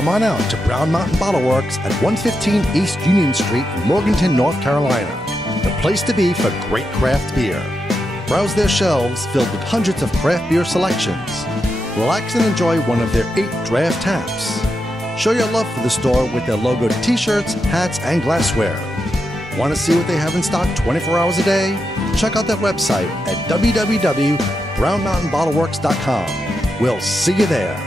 come on out to Brown Mountain Bottle Works at 115 East Union Street in Morganton, North Carolina. The place to be for great craft beer. Browse their shelves filled with hundreds of craft beer selections. Relax and enjoy one of their 8 draft taps. Show your love for the store with their logoed t-shirts, hats, and glassware. Want to see what they have in stock 24 hours a day? Check out their website at www.brownmountainbottleworks.com. We'll see you there.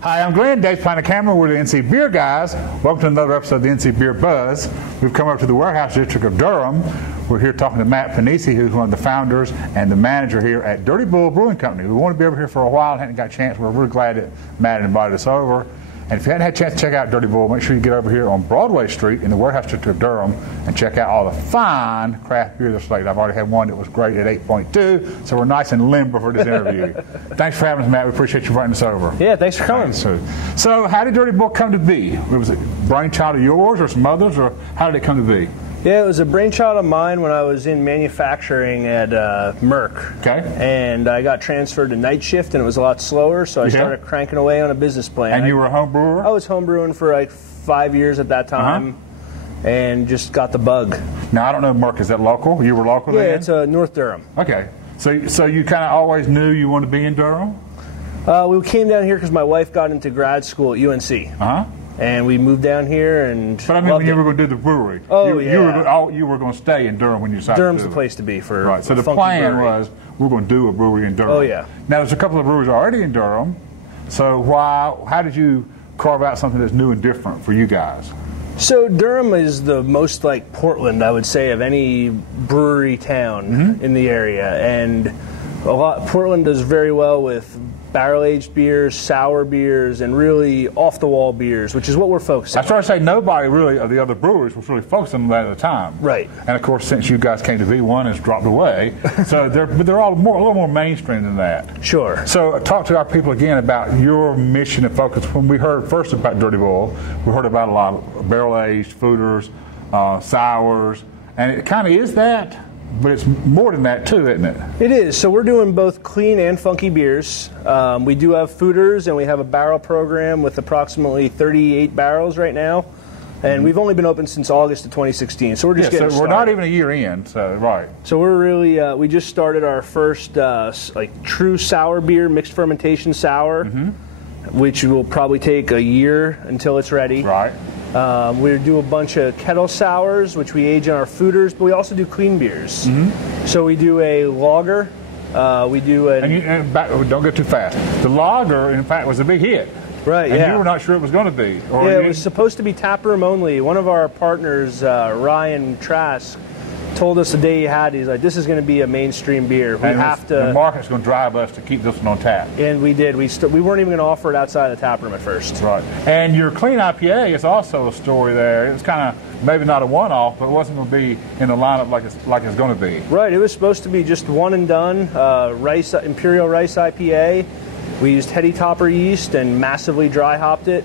Hi, I'm Glenn. Dave's behind the camera. We're the NC Beer guys. Welcome to another episode of the NC Beer Buzz. We've come up to the warehouse district of Durham. We're here talking to Matt Panisi, who's one of the founders and the manager here at Durty Brewing Company. We wanted to be over here for a while and hadn't got a chance. We're really glad that Matt invited us over. And if you hadn't had a chance to check out Durty Bull, make sure you get over here on Broadway Street in the warehouse district of Durham and check out all the fine craft beer that's late. I've already had one that was great at 8.2, so we're nice and limber for this interview. Thanks for having us, Matt. We appreciate you inviting us over. Yeah, thanks for coming. So how did Durty Bull come to be? Was it a brainchild of yours or some others, or how did it come to be? Yeah, it was a brainchild of mine when I was in manufacturing at Merck. Okay. And I got transferred to night shift, and it was a lot slower, so I started cranking away on a business plan. And you were a home brewer? I was home brewing for like 5 years at that time, and just got the bug. Now, I don't know, Merck, is that local? You were local then? Yeah, it's North Durham. Okay. So you kind of always knew you wanted to be in Durham? We came down here because my wife got into grad school at UNC. And we moved down here and But I mean, when you were going to do the brewery, you were going to stay in Durham when you decided Durham's to do the place to be for Right, so the plan brewery. was we're going to do a brewery in Durham. Oh, yeah. Now, there's a couple of breweries already in Durham, so how did you carve out something that's new and different for you guys? So Durham is the most like Portland, I would say, of any brewery town in the area. And Portland does very well with barrel-aged beers, sour beers, and really off-the-wall beers, which is what we're focusing on. I started to say nobody really of the other breweries was really focusing on that at the time. Right. And of course, since you guys came to be, one has dropped away. So they're all a little more mainstream than that. Sure. So talk to our people again about your mission and focus. When we heard first about Durty Bull, we heard about a lot of barrel-aged fooders, sours, and it kind of is that. But it's more than that too, isn't it? It is. So we're doing both clean and funky beers. We do have fooders, and we have a barrel program with approximately 38 barrels right now. And we've only been open since August of 2016, so we're just getting started. We're not even a year in, so right. So we're really, we just started our first like true sour beer, mixed fermentation sour, which will probably take a year until it's ready. Right. We do a bunch of kettle sours, which we age in our fooders, but we also do clean beers. So we do a lager. We do a... don't go too fast. The lager, in fact, was a big hit. Right, and you were not sure it was going to be. It was supposed to be taproom only. One of our partners, Ryan Trask, told us the day he had it, he's like, this is going to be a mainstream beer. We have to... The market's going to drive us to keep this one on tap. And we did. We weren't even going to offer it outside of the tap room at first. Right. And your clean IPA is also a story there. It's kind of maybe not a one-off, but it wasn't going to be in the lineup like it's going to be. Right. It was supposed to be just one and done. Imperial Rice IPA. We used heady topper yeast and massively dry hopped it.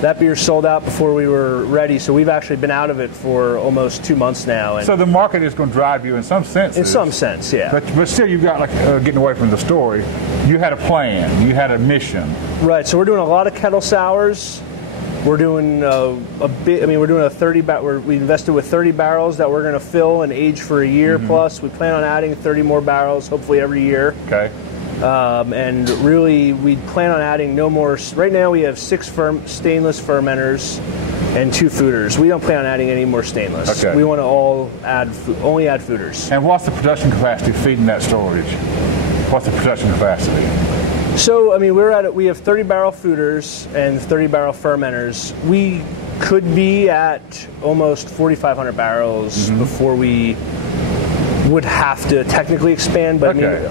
That beer sold out before we were ready, so we've actually been out of it for almost 2 months now. And so the market is going to drive you in some sense. In some sense, yeah. But still, you've got, like, getting away from the story, you had a plan, you had a mission. Right, so we're doing a lot of kettle sours. We're doing we're doing a 30 we invested with 30 barrels that we're going to fill and age for a year plus. We plan on adding 30 more barrels, hopefully every year. Okay. And really, we plan on adding no more. Right now, we have 6 stainless fermenters and 2 fooders. We don't plan on adding any more stainless. Okay. We want to only add fooders. And what's the production capacity feeding that storage? What's the production capacity? So, I mean, we have 30 barrel fooders and 30 barrel fermenters. We could be at almost 4,500 barrels before we would have to technically expand. But I mean,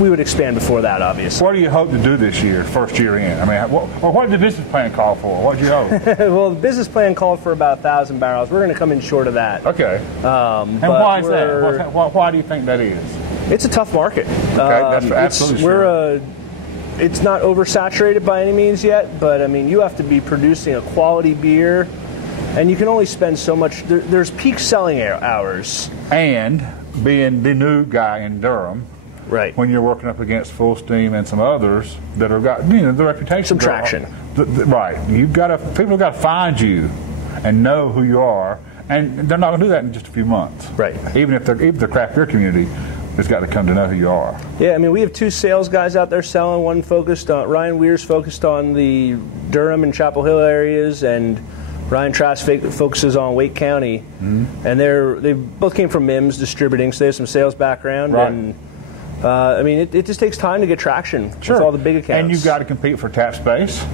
we would expand before that, obviously. What do you hope to do this year, first year in? I mean, what did the business plan call for? What did you hope? Well, the business plan called for about 1,000 barrels. We're going to come in short of that. Okay. And why is that? Why do you think that is? It's a tough market. Okay, that's absolutely true. it's not oversaturated by any means yet, but I mean, you have to be producing a quality beer, and you can only spend so much. There's peak selling hours. And being the new guy in Durham, right? When you're working up against Full Steam and some others that have got the reputation, some traction, right? People got to find you and know who you are, and they're not going to do that in just a few months, right? Even if the craft beer community has got to come to know who you are. Yeah, I mean, we have 2 sales guys out there selling. One focused on Ryan Weir's focused on the Durham and Chapel Hill areas, and Ryan Trask focuses on Wake County. And they both came from MIMS Distributing, so they have some sales background. Right. And I mean, it just takes time to get traction with all the big accounts. And you've got to compete for tap space,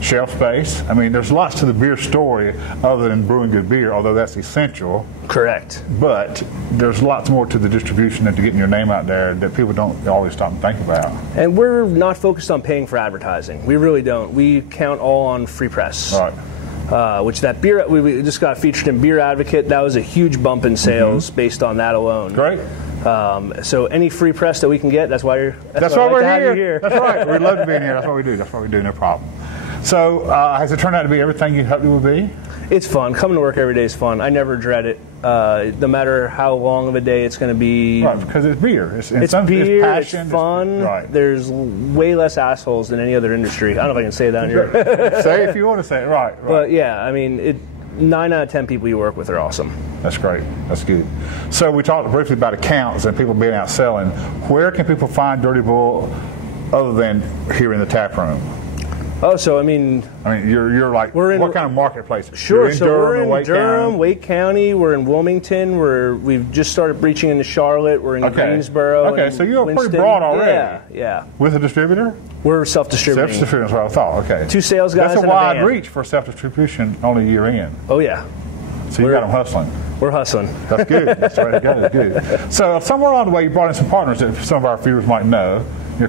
shelf space. I mean, there's lots to the beer story other than brewing good beer, although that's essential. Correct. But there's lots more to the distribution and to getting your name out there that people don't always stop and think about. And we're not focused on paying for advertising. We really don't. We count all on free press. Right. Which that beer, we just got featured in Beer Advocate. That was a huge bump in sales based on that alone. Great. So any free press that we can get, that's why we're here. That's right. We love to be in here. That's what we do. That's what we do. No problem. So has it turned out to be everything you hoped it would be? It's fun. Coming to work every day is fun. I never dread it. No matter how long of a day it's going to be. Right, because it's beer. It's beer. It's passion. It's fun. Right. There's way less assholes than any other industry. I don't know if I can say that on here. Say if you want to say it. Right. But yeah, I mean, 9 out of 10 people you work with are awesome. That's great. That's good. So we talked briefly about accounts and people being out selling. Where can people find Durty Bull other than here in the tap room? Oh, so I mean, you're like, what kind of marketplace? Sure, so we're in Durham, Wake County. We're in Wilmington. We've just started breaching into Charlotte. We're in Greensboro. Okay, so you're pretty broad already. Yeah. With a distributor? We're self-distributing. Self-distributing is what I thought. Okay. 2 sales guys. That's a wide reach for self-distribution only a year in. Oh yeah. So you got them hustling. We're hustling. That's good. That's the way to go. Good. So somewhere along the way, you brought in some partners that some of our viewers might know.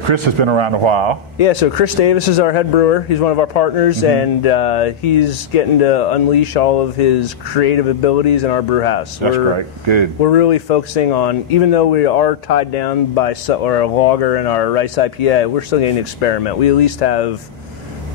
Chris has been around a while. Yeah, so Chris Davis is our head brewer. He's one of our partners, and he's getting to unleash all of his creative abilities in our brew house. That's great. Good. We're really focusing on, even though we are tied down by our lager and our rice IPA, we're still getting to experiment. We at least have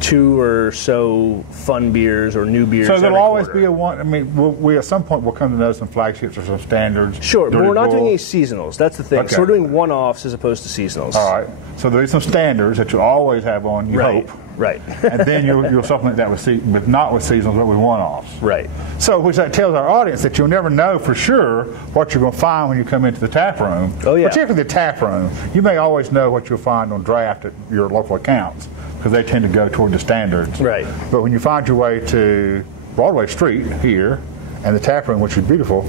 2 or so fun beers or new beers. So there'll always be a one. I mean, we at some point will come to know some flagships or some standards. Sure, but we're not doing any seasonals. That's the thing. Okay. So we're doing one-offs as opposed to seasonals. All right. So there'll be some standards that you'll always have on. You hope. Right. And then you'll supplement that with not with seasonals, but with one-offs. Right. So which that tells our audience that you'll never know for sure what you're going to find when you come into the tap room. Oh yeah. Particularly the tap room. You may always know what you'll find on draft at your local accounts, because they tend to go toward the standards. Right. But when you find your way to Broadway Street here and the tap room, which is beautiful,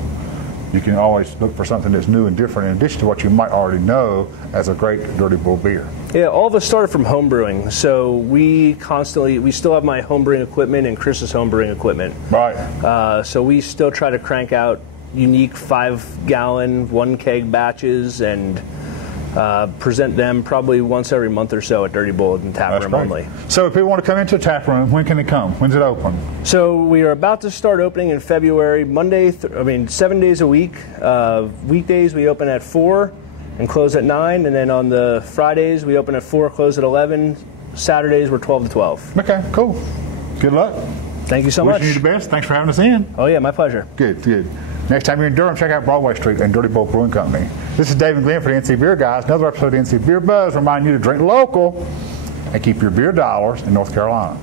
you can always look for something that's new and different in addition to what you might already know as a great Durty Bull beer. Yeah, all of us started from home brewing. So we still have my home brewing equipment and Chris's home brewing equipment. Right. So we still try to crank out unique 5-gallon, 1-keg batches and present them probably once every month or so at Durty Bull and tap room only. So if people want to come into a tap room, when can they come? When's it open? So we are about to start opening in February. 7 days a week. Weekdays we open at 4 and close at 9, and then on the Fridays we open at 4, close at 11. Saturdays we're 12 to 12. Okay, cool. Good luck. Thank you so much. Wishing you the best. Thanks for having us in. Oh yeah, my pleasure. Good. Next time you're in Durham, check out Broadway Street and Durty Bull Brewing Company. This is David Glenn for the NC Beer Guys. Another episode of NC Beer Buzz reminding you to drink local and keep your beer dollars in North Carolina.